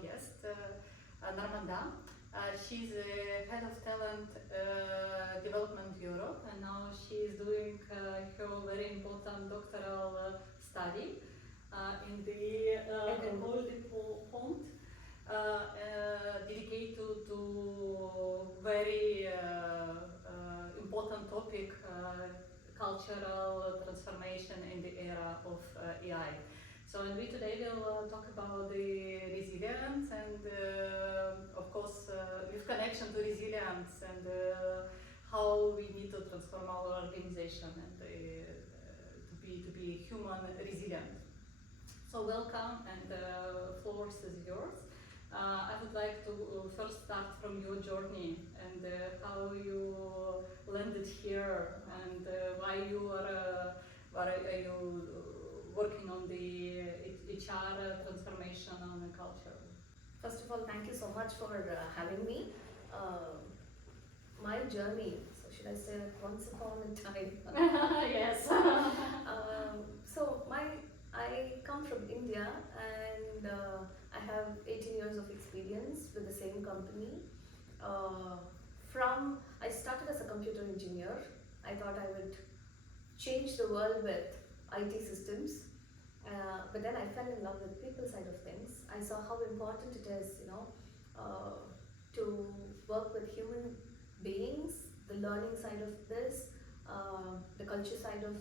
guest, Narmadha. She's head of talent development Europe, and now she is doing her very important doctoral study in the École de Ponts, dedicated to very important topic, cultural transformation in the era of AI. So, and we today will talk about the resilience and, of course, with connection to resilience and how we need to transform our organization and to be human resilient. So, welcome, and floor is yours. I would like to first start from your journey and how you landed here and why you are working on the HR transformation on the culture. First of all, thank you so much for having me. My journey, so should I say once upon a time? Yes. So I come from India and I have 18 years of experience with the same company. I started as a computer engineer. I thought I would change the world with IT systems. But then I fell in love with people side of things. I saw how important it is, to work with human beings, the learning side of this, the culture side of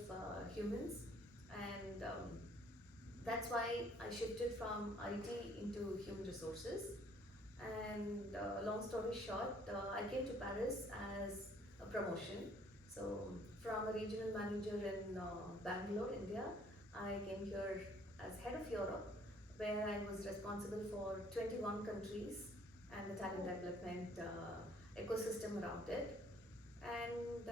humans, and that's why I shifted from IT into human resources. And long story short, I came to Paris as a promotion. So from a regional manager in Bangalore, India, I came here as head of Europe, where I was responsible for 21 countries and the talent development ecosystem around it. And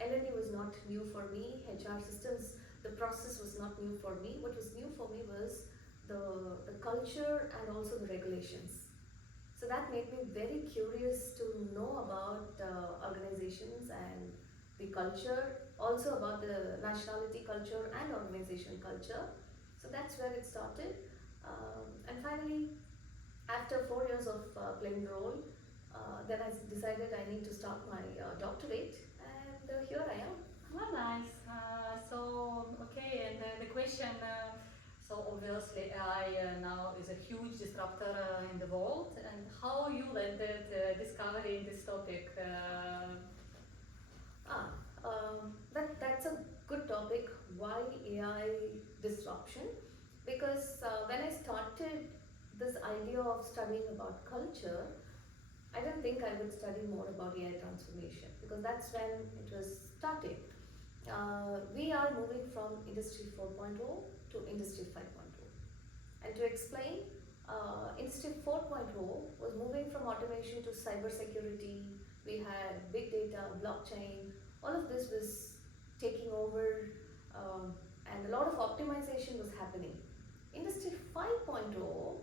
L&D was not new for me. HR systems, the process was not new for me. What was new for me was the culture and also the regulations. So that made me very curious to know about organizations and the culture, also about the nationality culture and organization culture. So that's where it started. And finally, after 4 years of playing the role, then I decided I need to start my doctorate, and here I am. Well, nice. Okay, and the question, so obviously AI now is a huge disruptor in the world, and how you landed discovering this topic? That's a good topic. Why AI disruption? Because when I started this idea of studying about culture, I didn't think I would study more about AI transformation, because that's when it was starting. We are moving from Industry 4.0 to Industry 5.0. And to explain, Industry 4.0 was moving from automation to cybersecurity. We had big data, blockchain, all of this was taking over, and a lot of optimization was happening. Industry 5.0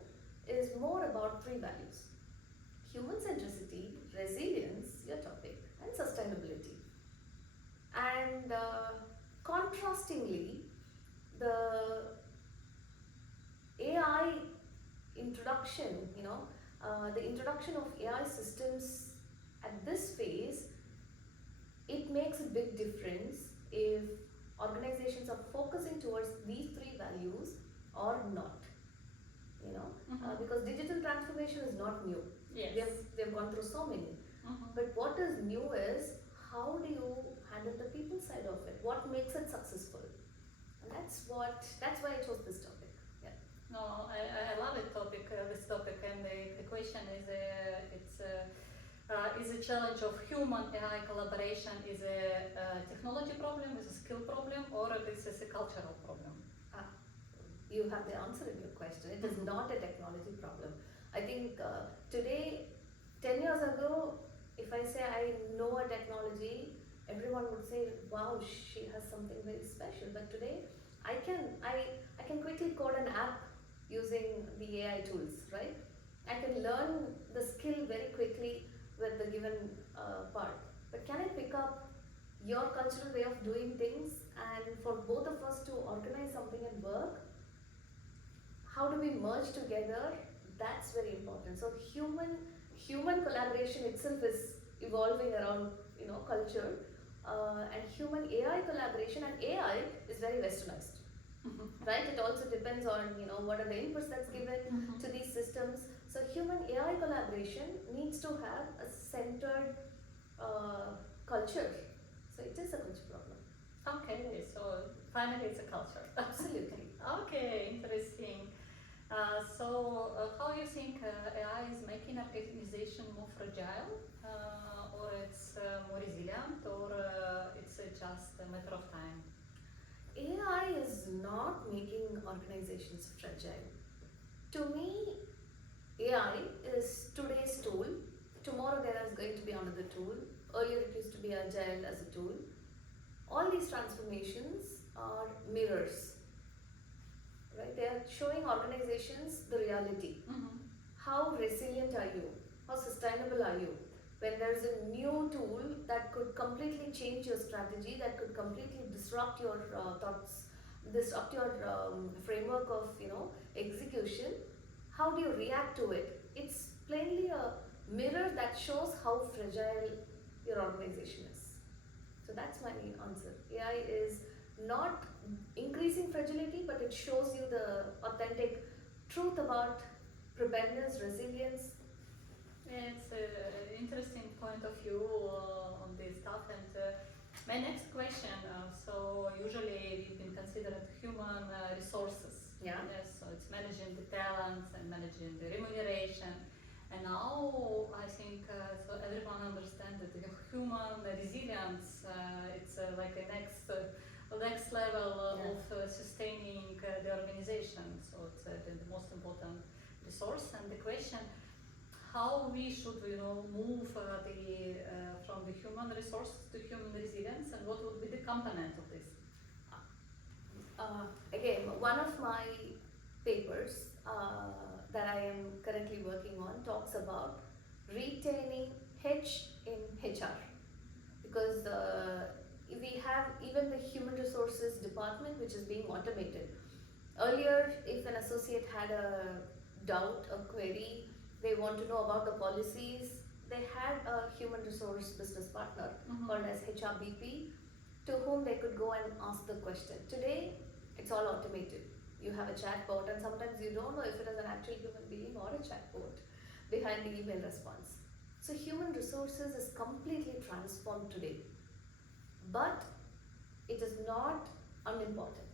is more about three values: human centricity, resilience, your topic, and sustainability. And contrastingly, the AI introduction, the introduction of AI systems at this phase, it makes a big difference if organizations are focusing towards these three values or not. Because digital transformation is not new. Yes. We have gone through so many. But what is new is how do you handle the people side of it? What makes it successful? And that's why I chose this topic. Yeah. No, I love this topic, and the question is, is a challenge of human AI collaboration is a technology problem, is a skill problem, or this is a cultural problem? You have the answer in your question. It is not a technology problem. I think today, 10 years ago, if I say I know a technology, everyone would say, wow, she has something very special. But today, I can quickly code an app using the AI tools, right? I can learn the skill very quickly with the given part. But can I pick up your cultural way of doing things, and for both of us to organize something and work? How do we merge together? That's very important. So human collaboration itself is evolving around culture, and human AI collaboration, and AI is very westernized, right? It also depends on what are the inputs that's given to these systems. So human AI collaboration needs to have a centered culture. So it is a culture problem. Okay, so finally it's a culture. Absolutely. Okay, interesting. How you think AI is making organization more fragile, or it's more resilient, or it's just a matter of time? AI is not making organizations fragile. To me, AI is today's tool. Tomorrow there is going to be another tool. Earlier it used to be agile as a tool. All these transformations are mirrors, right? They are showing organizations the reality. How resilient are you? How sustainable are you? When there's a new tool that could completely change your strategy, that could completely disrupt your thoughts, disrupt your framework of execution, how do you react to it? It's plainly a mirror that shows how fragile your organization is. So that's my answer. AI is not increasing fragility, but it shows you the authentic truth about preparedness, resilience. Yeah, it's an interesting point of view on this stuff. And my next question, so usually we've been considered human resources. Yeah. Yes, so it's managing the talents and managing the remuneration. And now I think so everyone understands that the human resilience, it's like a next level Yeah. of sustaining the organization. So it's the most important resource. And the question, how we should move from the human resources to human resilience, and what would be the component of this? Again, one of my papers that I am currently working on talks about retaining H in HR, because we have even the human resources department which is being automated. Earlier, if an associate had a doubt, a query, they want to know about the policies, they had a human resource business partner called as HRBP, to whom they could go and ask the question. Today, it's all automated. You have a chatbot, and sometimes you don't know if it is an actual human being or a chatbot behind the email response. So human resources is completely transformed today, but it is not unimportant,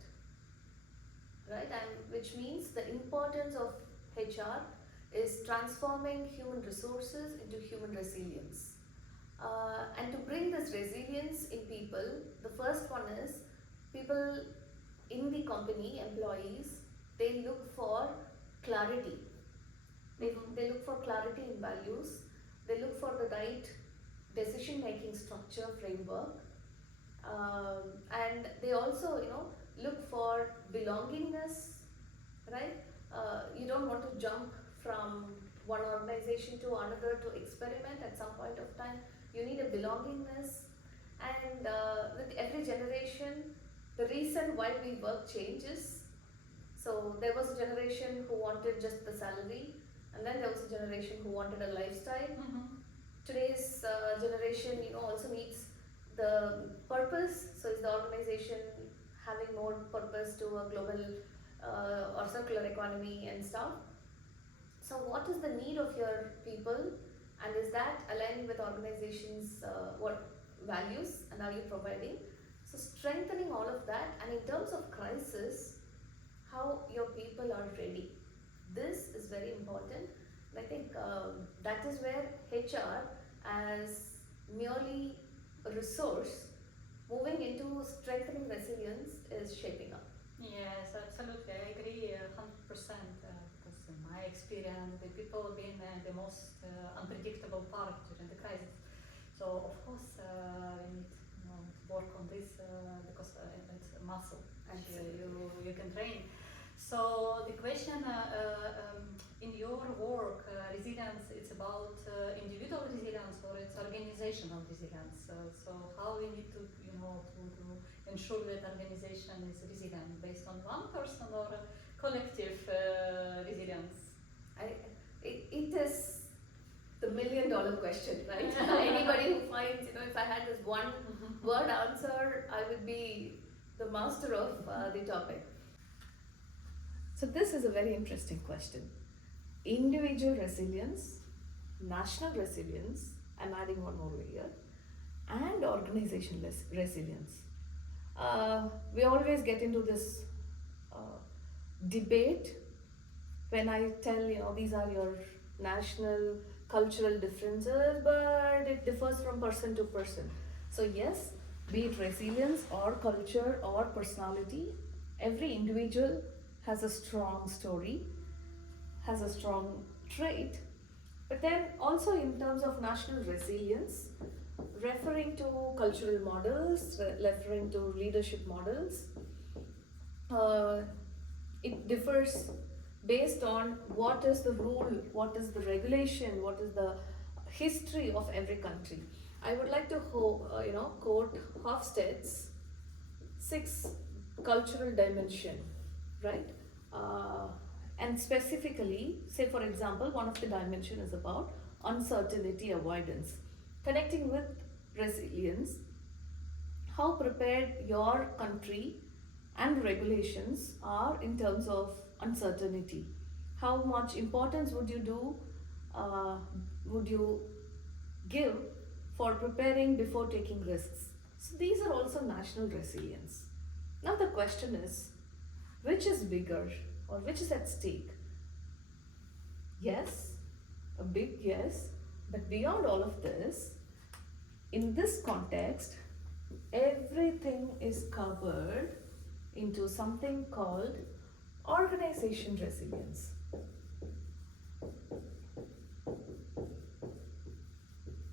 right? And which means the importance of HR is transforming human resources into human resilience. And to bring this resilience in people, the first one is people in the company, employees, they look for clarity. They look for clarity in values. They look for the right decision-making structure framework, and they also, look for belongingness, right? You don't want to jump from one organization to another to experiment at some point of time. You need a belongingness, and with every generation, the reason why we work changes. So there was a generation who wanted just the salary, and then there was a generation who wanted a lifestyle. Today's generation, also needs the purpose. So is the organization having more purpose to a global or circular economy and stuff? So what is the need of your people, and is that aligning with organizations' what values, and are you providing? So strengthening all of that, and in terms of crisis, how your people are ready. This is very important. I think that is where HR as merely a resource moving into strengthening resilience is shaping up. Yes, absolutely. I agree 100%. Because in my experience, the people have been the most unpredictable part during the crisis. So of course we need to work on this because it's a muscle you can train. So the question in your work, resilience, it's about individual resilience or it's organizational resilience. So how we need to to ensure that organization is resilient based on one person or collective resilience? $1 question, right? Anybody who finds, if I had this one word answer, I would be the master of the topic. So this is a very interesting question. Individual resilience, national resilience, I'm adding one more layer, and organizational resilience. We always get into this debate when I tell, these are your national cultural differences, but it differs from person to person. So yes, be it resilience or culture or personality, every individual has a strong story, has a strong trait. But then also in terms of national resilience, referring to cultural models, referring to leadership models, it differs based on what is the rule, what is the regulation, what is the history of every country. I would like to quote Hofstede's 6 cultural dimension, right? And specifically, say for example, one of the dimension is about uncertainty avoidance. Connecting with resilience, how prepared your country and regulations are in terms of uncertainty. How much importance would you give for preparing before taking risks? So these are also national resilience. Now the question is, which is bigger or which is at stake? Yes, a big yes, but beyond all of this, in this context, everything is covered into something called organization resilience.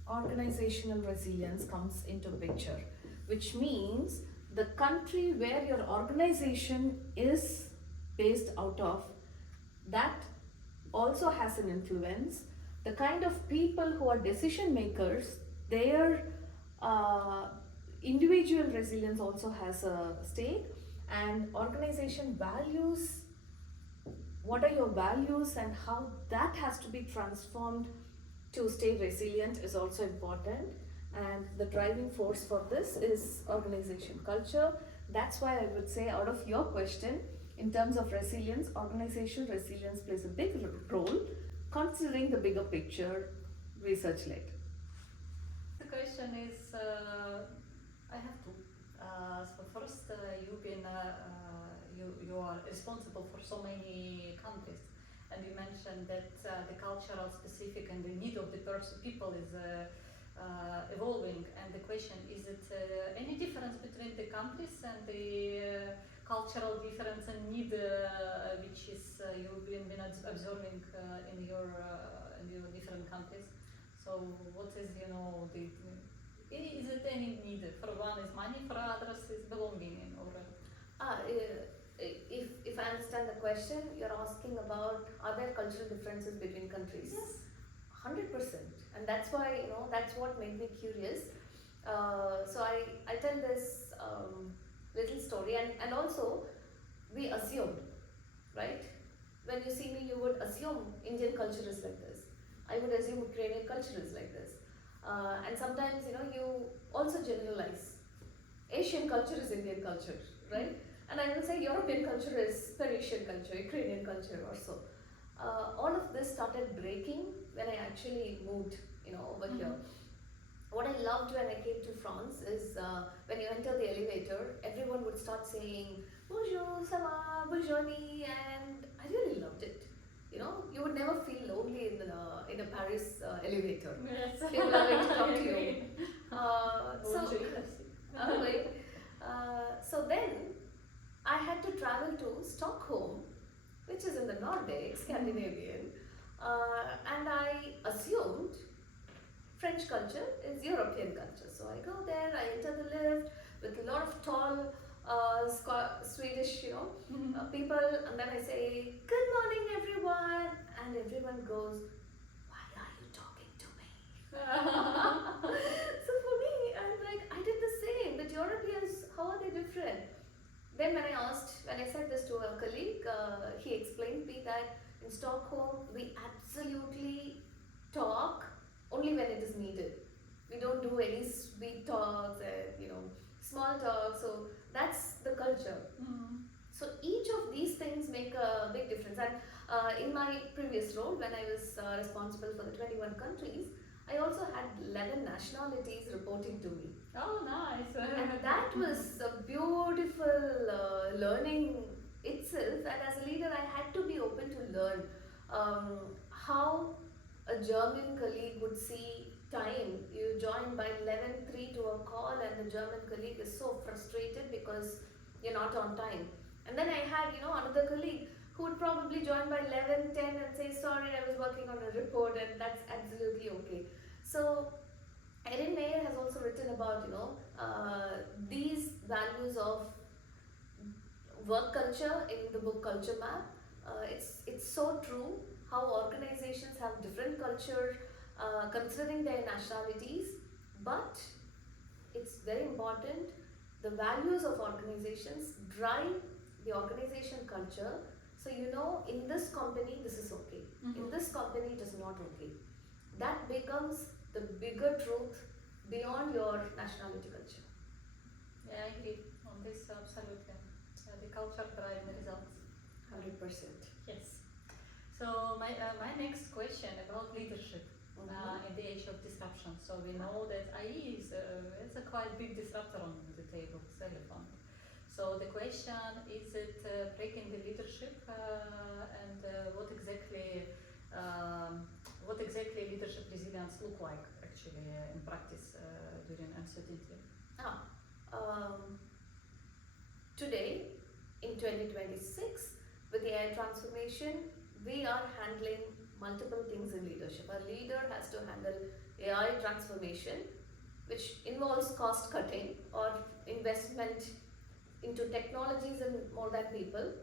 Organizational resilience comes into picture, which means the country where your organization is based out of, that also has an influence. The kind of people who are decision makers, their individual resilience also has a stake, and organization values, what are your values and how that has to be transformed to stay resilient is also important. And the driving force for this is organization culture. That's why I would say, out of your question, in terms of resilience, organizational resilience plays a big role, considering the bigger picture, research-led. The question is, I have two. So first, you are responsible for so many countries, and you mentioned that the cultural specific and the need of the people is evolving. And the question is, it any difference between the countries and the cultural difference and need which is you've been observing in your different countries? So what is is it any need? For one is money, for others is belonging, or if I understand the question, you're asking about, are there cultural differences between countries? yes, 100%. And that's why, that's what made me curious. So I tell this little story, and also we assumed, right? When you see me, you would assume Indian culture is like this. I would assume Ukrainian culture is like this. And sometimes, you also generalize. Asian culture is Indian culture, right? And I will say European culture is Persian culture, Ukrainian culture or so. All of this started breaking when I actually moved, over here. What I loved when I came to France is when you enter the elevator, everyone would start saying bonjour, ça va, bonjourni, and I really loved it. You would never feel lonely in a Paris elevator. yes. People are going to talk to you. So then I had to travel to Stockholm, which is in the Nordic, Scandinavian, and I assumed French culture is European culture. So I go there, I enter the lift with a lot of tall Swedish, people, and then I say, "Good morning, everyone," and everyone goes, "Why are you talking to me?" So for me, I'm like, I did the same. But Europeans, how are they different? Then when I said this to a colleague, he explained me that in Stockholm we absolutely talk only when it is needed. We don't do any sweet talks and small talk. So that's the culture. So each of these things make a big difference. And in my previous role, when I was responsible for the 21 countries, I also had 11 nationalities reporting to me. Oh, nice! And that was a beautiful learning itself. And as a leader, I had to be open to learn how a German colleague would see time. You join by 11:03 to a call, and the German colleague is so frustrated because you're not on time. And then I had, another colleague who would probably join by 11:10 and say, sorry, I was working on a report, and that's absolutely okay. So Erin Mayer has also written about, these values of work culture in the book Culture Map. It's so true how organizations have different culture considering their nationalities, but it's very important. The values of organizations drive the organization culture. So in this company this is okay, in this company it is not okay. That becomes the bigger truth beyond your nationality culture. Yeah, I agree on this absolutely. The culture drives the results. 100%. Yes. So my next question about leadership in the age of disruption. So we know that AI is it's a quite big disruptor on the table, telephone. So the question is it breaking the leadership and what exactly leadership resilience look like actually in practice during uncertainty? Today in 2026 with the AI transformation, we are handling multiple things in leadership. A leader has to handle AI transformation, which involves cost cutting or investment into technologies and more than people.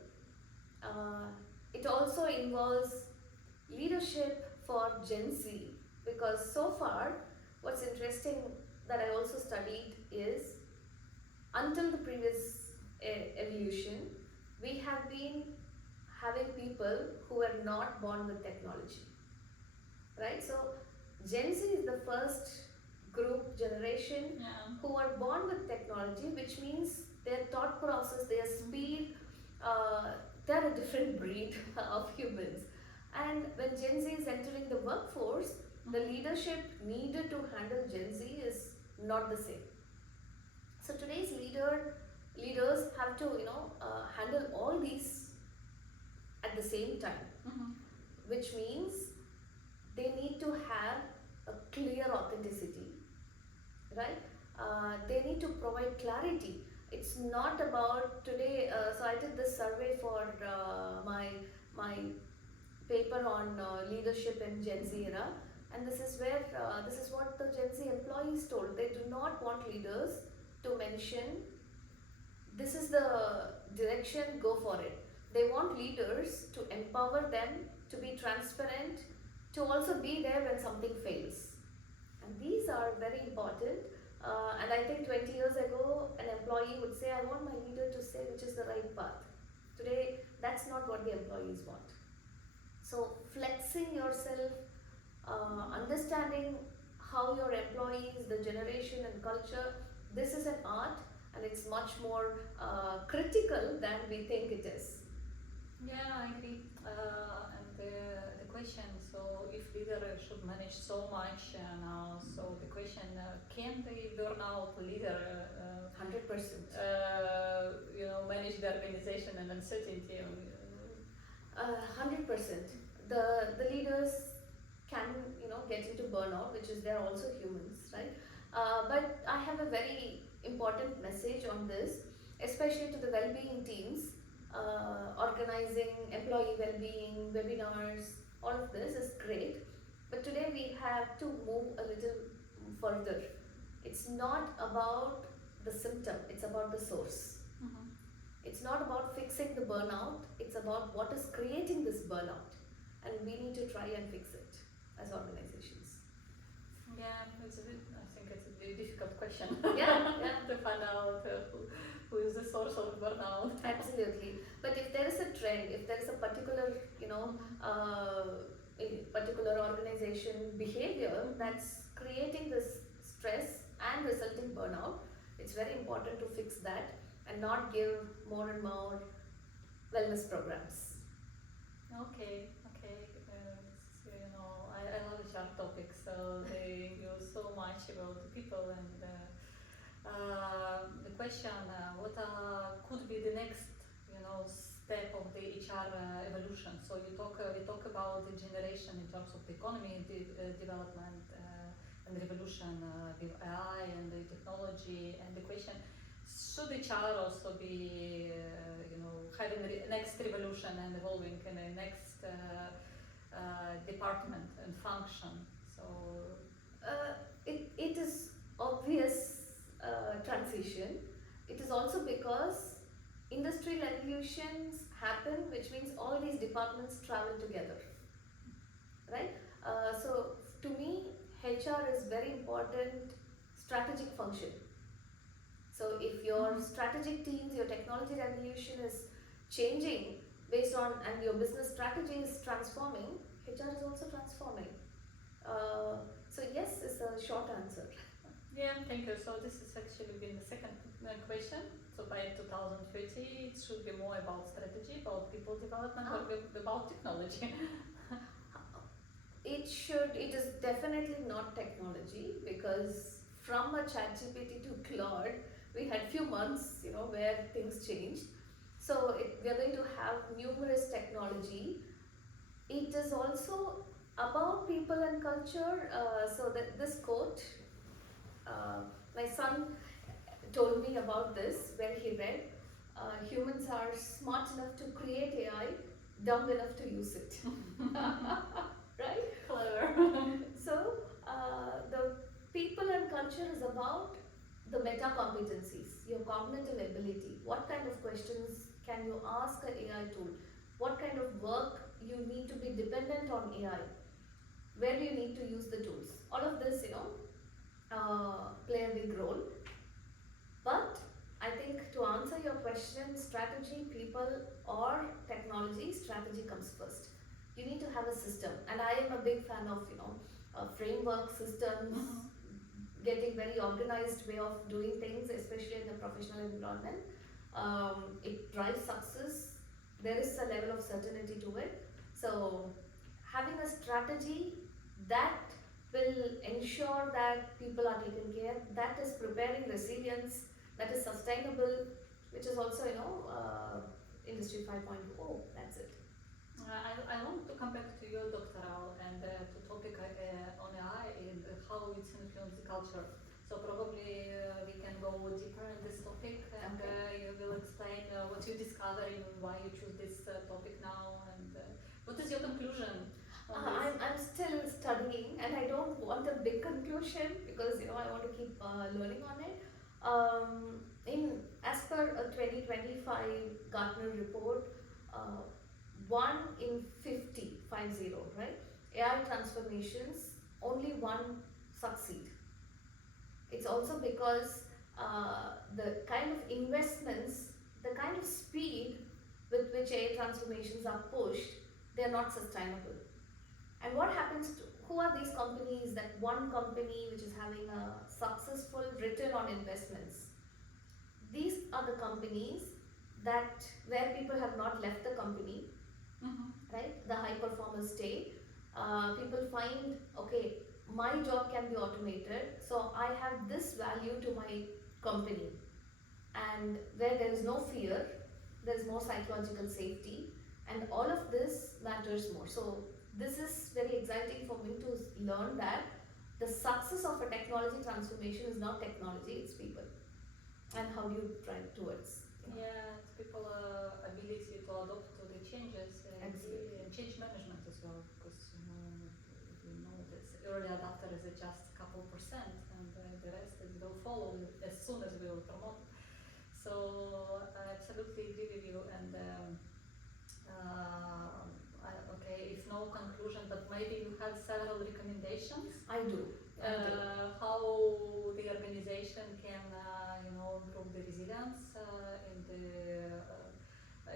It also involves leadership for Gen Z, because so far what's interesting that I also studied is until the previous evolution, we have been having people who were not born with technology, right? So Gen Z is the first group generation who are born with technology, which means their thought process, their speed, they're a different breed of humans. And when Gen Z is entering the workforce, the leadership needed to handle Gen Z is not the same. So today's leaders have to handle all these at the same time, which means they need to have a clear authenticity, right? They need to provide clarity. It's not about today. So I did this survey for my paper on leadership in Gen Z era, and this is what the Gen Z employees told. They do not want leaders to mention this is the direction, go for it. They want leaders to empower them, to be transparent, to also be there when something fails. And these are very important. And I think 20 years ago, an employee would say, I want my leader to say which is the right path. Today, that's not what the employees want. So flexing yourself, understanding how your employees, the generation and culture, this is an art, and it's much more critical than we think it is. Yeah, I agree. And the question, so if leader should manage so much now, so the question, can the burnout leader 100%. Manage the organization and uncertainty? 100%. The leaders can get into burnout, which is they're also humans, right? But I have a very important message on this, especially to the well-being teams. Organizing employee well-being, webinars, all of this is great. But today we have to move a little further. It's not about the symptom, it's about the source. It's not about fixing the burnout, it's about what is creating this burnout. And we need to try and fix it as organizations. Yeah, I think it's a very difficult question. Yeah. To find out who is the source of burnout. Absolutely. But if there is a trend, if there is a particular, particular organization organization behavior that's creating this stress and resulting burnout. It's very important to fix that and not give more and more wellness programs. Okay, I love HR topics, so they know so much about the people and the question, what could be the next, step of the HR evolution. So we talk about the generation in terms of the economy and development and revolution with AI and the technology, and the question, should HR also be, having the next revolution and evolving in the next department and function? So It is obvious transition. It is also because industrial revolutions happen, which means all these departments travel together, right? So to me, HR is very important strategic function. So if your strategic teams, your technology revolution is changing based on, and your business strategy is transforming, HR is also transforming. So yes is the short answer. yeah, thank you. So this has actually been the second question. So by 2030, it should be more about strategy, about people development, or about technology. It is definitely not technology, because from a ChatGPT to Claude, we had few months, where things changed. So we are going to have numerous technology. It is also about people and culture. So that this quote, my son told me about this, where he read, humans are smart enough to create AI, dumb enough to use it. Right? Clever. So the people and culture is about the meta competencies, your cognitive ability. What kind of questions can you ask an AI tool? What kind of work you need to be dependent on AI? Where do you need to use the tools? All of this, play a big role. But I think to answer your question, strategy, people or technology, strategy comes first. You need to have a system, and I am a big fan of framework systems, getting very organized way of doing things, especially in the professional environment. It drives success. There is a level of certainty to it. So having a strategy that will ensure that people are taken care, that is preparing resilience, that is sustainable, which is also Industry 5.0. That's it. I want to come back to your doctoral and to topic on AI and how it's influenced the culture. So probably we can go deeper in this topic, and you will explain what you discovered and why you choose this topic now, and what is your conclusion on this? I'm still studying, and I don't want a big conclusion, because I want to keep learning on it. As per a 2025 Gartner report, 1 in 50, right? AI transformations, only one succeed. It's also because the kind of investments, the kind of speed with which AI transformations are pushed, they are not sustainable. And what happens to, who are these companies, that one company which is having a successful return on investments? These are the companies that where people have not left the company, right? The high performers stay. People find, okay, my job can be automated, so I have this value to my company. And where there is no fear, there is more psychological safety, and all of this matters more. So this is very exciting for me to learn that the success of a technology transformation is not technology, it's people. And how do you drive towards? Yeah, it's people ability to adapt to the changes and change management as well, because we know that early adopter is just a couple percent, and the rest will follow as soon as we will promote. So I absolutely agree with you, and okay, if no conclusion, but maybe you have several recommendations. I do. How the organization can improve the resilience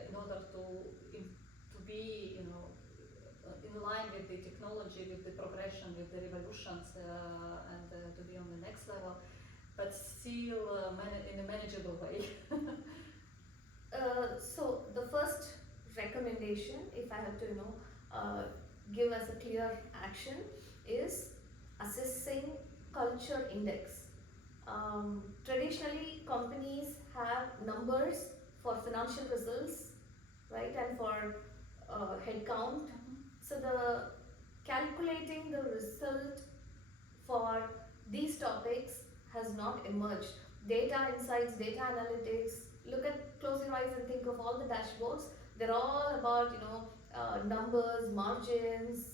in order to be in line with the technology, with the progression, with the revolutions, and to be on the next level, but still in a manageable way. So the first recommendation, if I have to, give us a clear action, is assessing culture index. Traditionally, companies have numbers for financial results, right, and for headcount. So the calculating the result for these topics has not emerged. Data insights, data analytics, close your eyes and think of all the dashboards. They're all about, numbers, margins,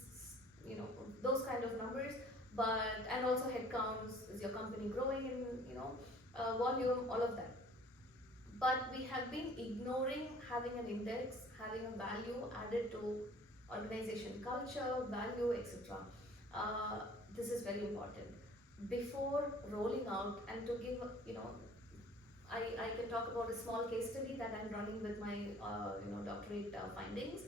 those kind of numbers. But, and also headcounts, is your company growing in, volume, all of that. But we have been ignoring having an index, having a value added to organization culture, value, etc. This is very important. Before rolling out, and to give, I can talk about a small case study that I'm running with my, doctorate findings.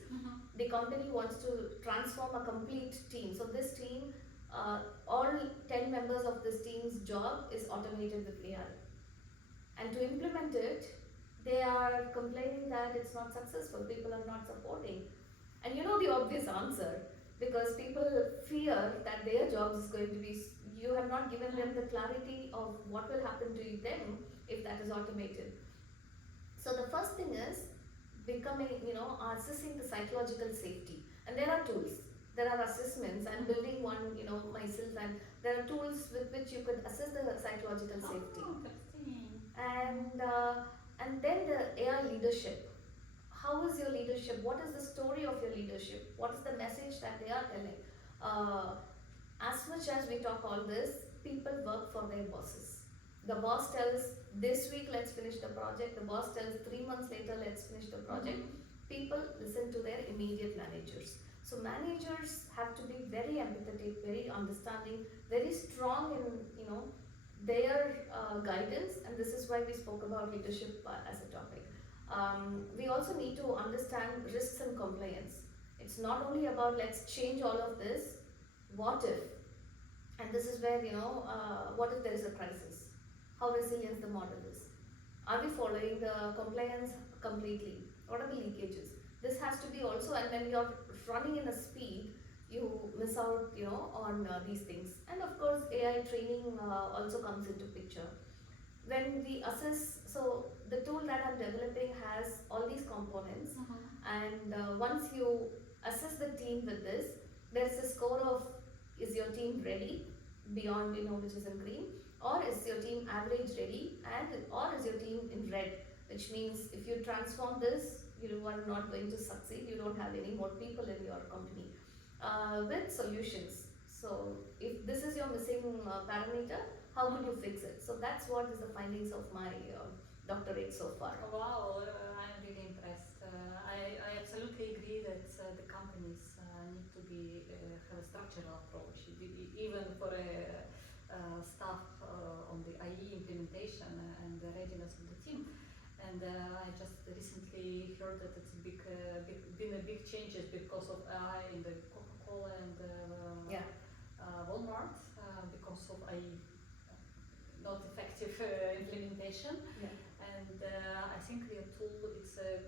The company wants to transform a complete team. So this team, all 10 members of this team's job is automated with AI. And to implement it, they are complaining that it's not successful, people are not supporting. And you know the obvious answer, because people fear that their job is going to be, you have not given them the clarity of what will happen to them if that is automated. So the first thing is becoming, assessing the psychological safety. And there are tools. There are assessments. I'm building one, myself, and there are tools with which you could assess the psychological safety. And then the AI leadership. How is your leadership? What is the story of your leadership? What is the message that they are telling? As much as we talk all this, people work for their bosses. The boss tells, this week let's finish the project. The boss tells, 3 months later let's finish the project. People listen to their immediate managers. So managers have to be very empathetic, very understanding, very strong in, their guidance, and this is why we spoke about leadership as a topic. We also need to understand risks and compliance. It's not only about let's change all of this, what if? And this is where, what if there is a crisis? How resilient the model is? Are we following the compliance completely? What are the leakages? This has to be also, and when you're running in a speed, you miss out, on these things. And of course, AI training also comes into picture. When we assess, so the tool that I'm developing has all these components, and once you assess the team with this, there's a score of, is your team ready beyond, which is in green, or is your team average ready, or is your team in red, which means if you transform this, you are not going to succeed, you don't have any more people in your company. With solutions. So if this is your missing parameter, how could you fix it? So that's what is the findings of my doctorate so far. Wow, I'm really impressed. I absolutely agree that the companies need to be have a structural approach, even for a staff on the IE implementation and the readiness of the team. And I just recently heard that it's been a big changes because of AI in the Coca-Cola and Walmart because of AI not effective implementation. And I think the tool is a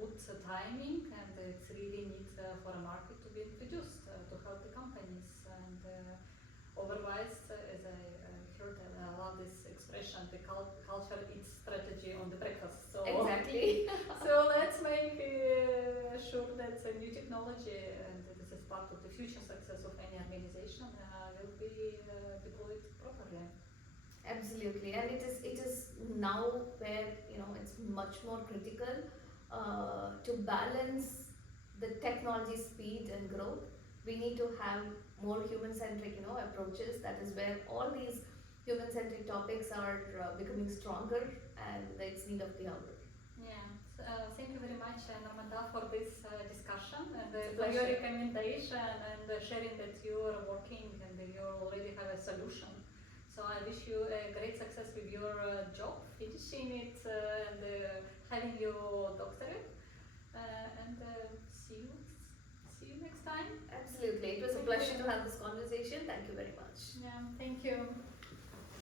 good timing, and it's really need for a market to be introduced to help the companies. And otherwise, as I heard, I love this expression, the culture eats strategy on the breakfast. So exactly. So let's make sure that new technology, and this is part of the future success of any organization, will be deployed properly. Absolutely, and it is now where it's much more critical to balance the technology speed and growth. We need to have more human-centric approaches. That is where all these human-centric topics are becoming stronger, and it's need of the hour. Yeah, thank you very much, Narmadha, for this discussion and for your recommendation and sharing that you are working and you already have a solution. So I wish you a great success with your job, finishing it and having your doctorate. And see you next time. Absolutely. pleasure to have this conversation. Thank you very much. Yeah, thank